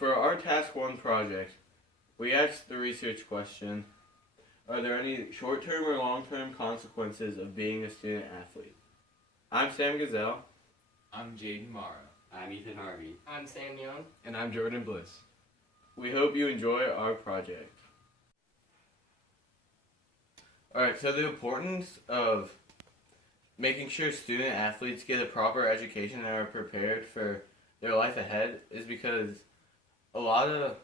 For our Task 1 project, we asked the research question, are there any short-term or long-term consequences of being a student athlete? I'm Sam Gazelle. I'm Jaden Morrow. I'm Ethan Harvey. I'm Sam Young. And I'm Jordan Bliss. We hope you enjoy our project. Alright, so the importance of making sure student athletes get a proper education and are prepared for their life ahead is because a lot of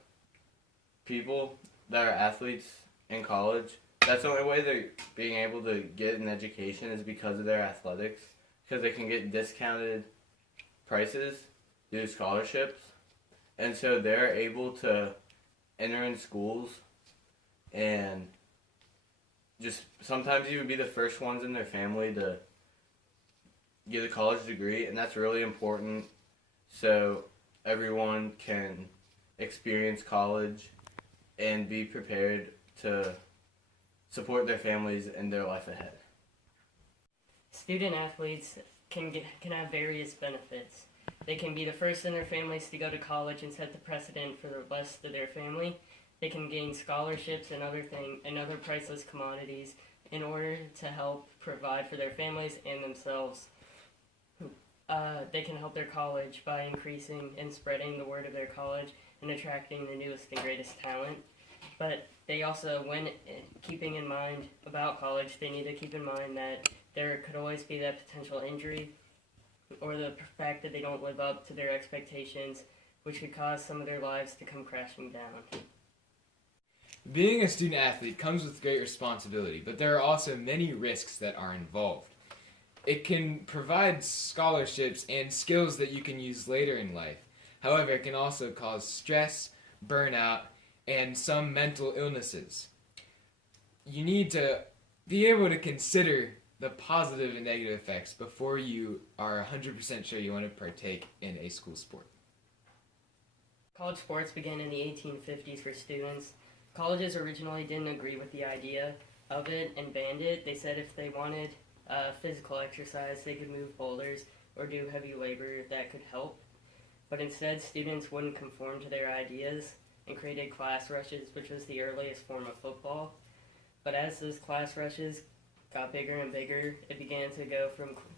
people that are athletes in college, that's the only way they're being able to get an education is because of their athletics, because they can get discounted prices due to scholarships, and so they're able to enter in schools and just sometimes even be the first ones in their family to get a college degree, and that's really important so everyone can experience college and be prepared to support their families and their life ahead. Student athletes can have various benefits. They can be the first in their families to go to college and set the precedent for the rest of their family. They can gain scholarships and other priceless commodities in order to help provide for their families and themselves. They can help their college by increasing and spreading the word of their college and attracting the newest and greatest talent. But they also, when keeping in mind about college, they need to keep in mind that there could always be that potential injury or the fact that they don't live up to their expectations, which could cause some of their lives to come crashing down. Being a student athlete comes with great responsibility, but there are also many risks that are involved. It can provide scholarships and skills that you can use later in life. However, it can also cause stress, burnout, and some mental illnesses. You need to be able to consider the positive and negative effects before you are 100% sure you want to partake in a school sport. College sports began in the 1850s for students. Colleges originally didn't agree with the idea of it and banned it. They said if they wanted physical exercise, they could move boulders or do heavy labor that could help. But instead, students wouldn't conform to their ideas and created class rushes, which was the earliest form of football. But as those class rushes got bigger and bigger, it began to go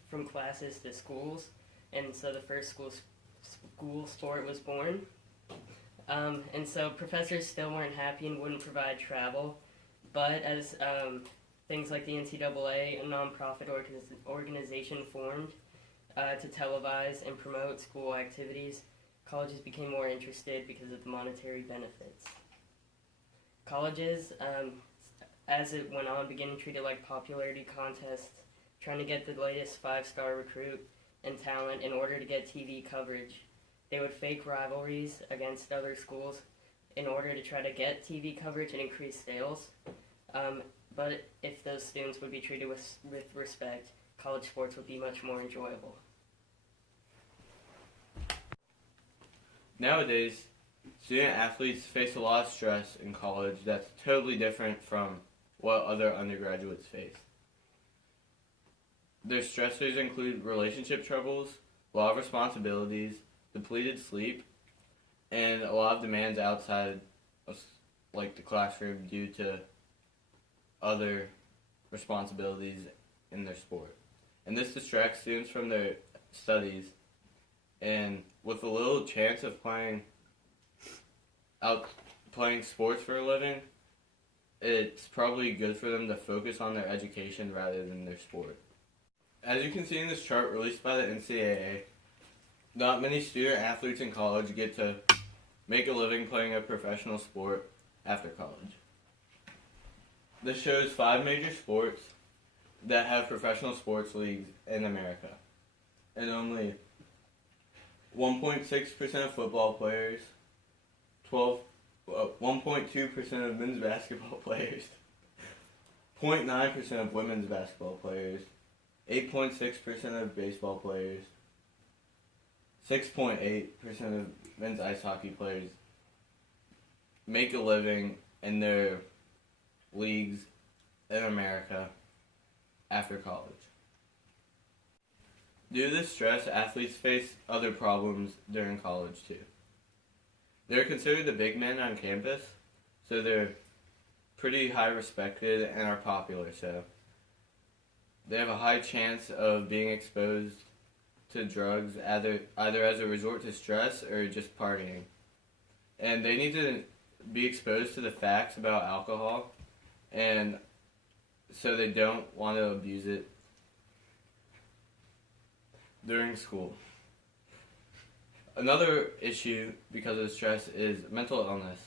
from classes to schools, and so the first school sport was born. And so professors still weren't happy and wouldn't provide travel, but as things like the NCAA, a nonprofit organization formed to televise and promote school activities, colleges became more interested because of the monetary benefits. Colleges, as it went on, began to treat it like popularity contests, trying to get the latest five-star recruit and talent in order to get TV coverage. They would fake rivalries against other schools in order to try to get TV coverage and increase sales. But if those students would be treated with respect, college sports would be much more enjoyable. Nowadays, student athletes face a lot of stress in college that's totally different from what other undergraduates face. Their stressors include relationship troubles, a lot of responsibilities, depleted sleep, and a lot of demands outside of like the classroom due to other responsibilities in their sport. And this distracts students from their studies, and with a little chance of playing sports for a living, it's probably good for them to focus on their education rather than their sport. As you can see in this chart released by the NCAA, not many student athletes in college get to make a living playing a professional sport after college. This shows 5 major sports that have professional sports leagues in America, and only 1.6% of football players, 1.2% of men's basketball players, 0.9% of women's basketball players, 8.6% of baseball players, 6.8% of men's ice hockey players make a living in their leagues in America after college. Due to this stress, athletes face other problems during college too. They're considered the big men on campus, so they're pretty high respected and are popular, so they have a high chance of being exposed to drugs either as a resort to stress or just partying. And they need to be exposed to the facts about alcohol, and so they don't want to abuse it during school. Another issue because of stress is mental illness.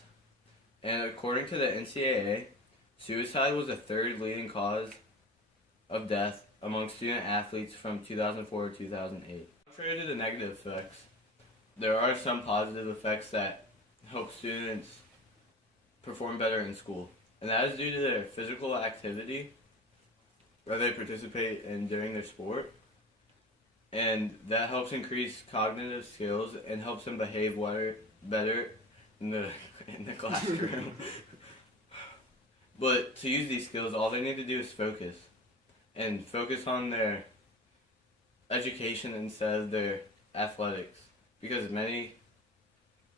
And according to the NCAA, suicide was the third leading cause of death among student athletes from 2004 to 2008. Contrary to the negative effects, there are some positive effects that help students perform better in school. And that is due to their physical activity that they participate in during their sport. And that helps increase cognitive skills and helps them behave better in the classroom. But to use these skills, all they need to do is focus. And focus on their education instead of their athletics. Because many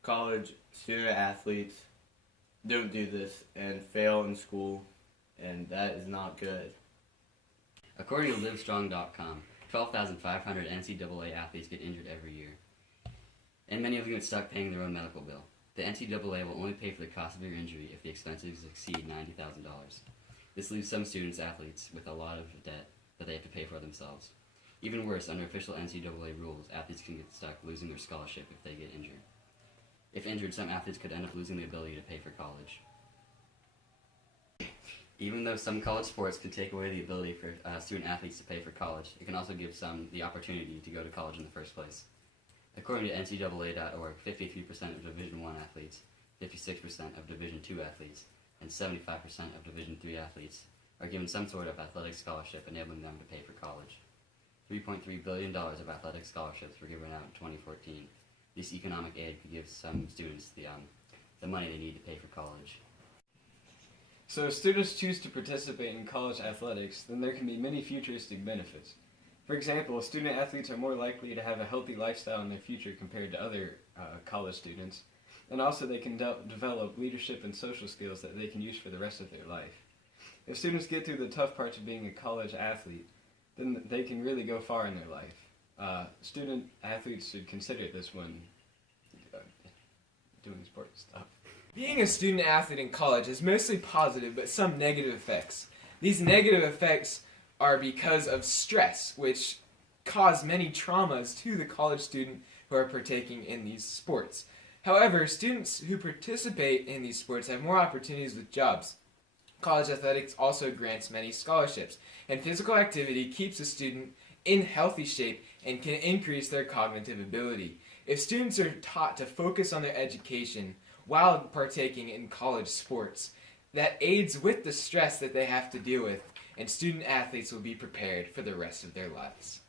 college student athletes don't do this and fail in school, and that is not good. According to Livestrong.com, 12,500 NCAA athletes get injured every year, and many of them get stuck paying their own medical bill. The NCAA will only pay for the cost of your injury if the expenses exceed $90,000. This leaves some athletes with a lot of debt that they have to pay for themselves. Even worse, under official NCAA rules, athletes can get stuck losing their scholarship if they get injured. If injured, some athletes could end up losing the ability to pay for college. Even though some college sports can take away the ability for student athletes to pay for college, it can also give some the opportunity to go to college in the first place. According to NCAA.org, 53% of Division I athletes, 56% of Division II athletes, and 75% of Division III athletes are given some sort of athletic scholarship enabling them to pay for college. $3.3 billion of athletic scholarships were given out in 2014. This economic aid could give some students the money they need to pay for college. So if students choose to participate in college athletics, then there can be many futuristic benefits. For example, student athletes are more likely to have a healthy lifestyle in their future compared to other college students, and also they can develop leadership and social skills that they can use for the rest of their life. If students get through the tough parts of being a college athlete, then they can really go far in their life. Student athletes should consider this when doing sports stuff. Being a student athlete in college is mostly positive, but some negative effects. These negative effects are because of stress, which cause many traumas to the college student who are partaking in these sports. However, students who participate in these sports have more opportunities with jobs. College athletics also grants many scholarships, and physical activity keeps a student in healthy shape and can increase their cognitive ability. If students are taught to focus on their education while partaking in college sports, that aids with the stress that they have to deal with, and student athletes will be prepared for the rest of their lives.